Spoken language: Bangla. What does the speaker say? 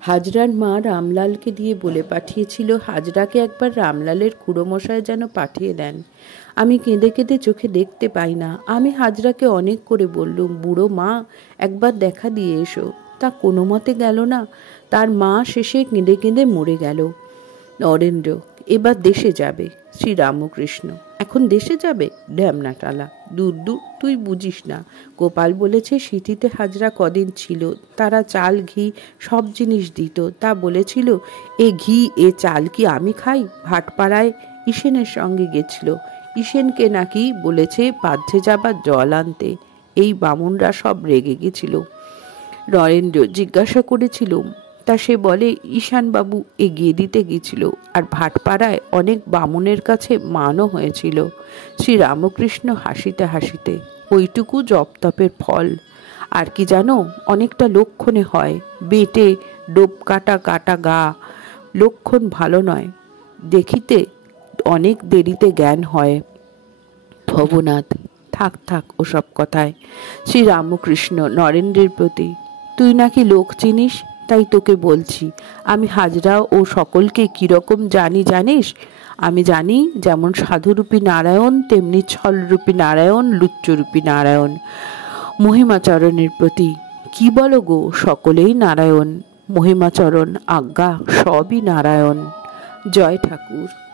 হাজরার মা রামলালকে দিয়ে বলে পাঠিয়েছিল হাজরাকে একবার রামলালের খুড়োমশায় যেন পাঠিয়ে দেন। আমি কেঁদে কেঁদে চোখে দেখতে পাই না। আমি হাজরাকে অনেক করে বললুম, বুড়ো মা একবার দেখা দিয়ে এসো। তা কোনো মতে গেল না। তার মা শেষে কেঁদে কেঁদে মরে গেল। নরেন্দ্র এবার দেশে যাবে। শ্রীরামকৃষ্ণ, এখন দেশে যাবে? ঢ্যামনা টালা, দূর দূর, তুই বুঝিস না। গোপাল বলেছে সিটিতে হাজরা কদিন ছিল, তারা চাল ঘি সব জিনিস দিত। তা বলেছিল এ ঘি এ চাল কি আমি খাই? ভাটপাড়ায় ঈশেনের সঙ্গে গেছিল। ঈশেনকে নাকি বলেছে বাধ্যে যাবার জল আনতে। এই বামুনরা সব রেগে গেছিল। নরেন্দ্র জিজ্ঞাসা করেছিলুম, তা সে বলে ঈশানবাবু এগিয়ে দিতে গেছিল, আর ভাটপাড়ায় অনেক বামুনের কাছে মানও হয়েছিল। শ্রীরামকৃষ্ণ হাসিতে হাসিতে, ওইটুকু জপতপের ফল। আর কি জানো, অনেকটা লক্ষণে হয়। বেটে ডোব কাটা কাটা গা, লক্ষণ ভালো নয়। দেখিতে অনেক দেরিতে জ্ঞান হয়। ভবনাথ, থাক থাক ওসব কথায়। শ্রীরামকৃষ্ণ নরেন্দ্রের প্রতি, তুই নাকি লোক চিনিস, তাই তোকে বলছি। আমি হাজরা ও সকলকে কিরকম জানি জানিস? আমি জানি যেমন সাধুরূপী নারায়ণ তেমনি ছলরূপী নারায়ণ, লুচ্চরূপী নারায়ণ। মহিমাচরণের প্রতি, কি বলো গো, সকলেই নারায়ণ। মহিমাচরণ, আজ্ঞা, সবই নারায়ণ। জয় ঠাকুর।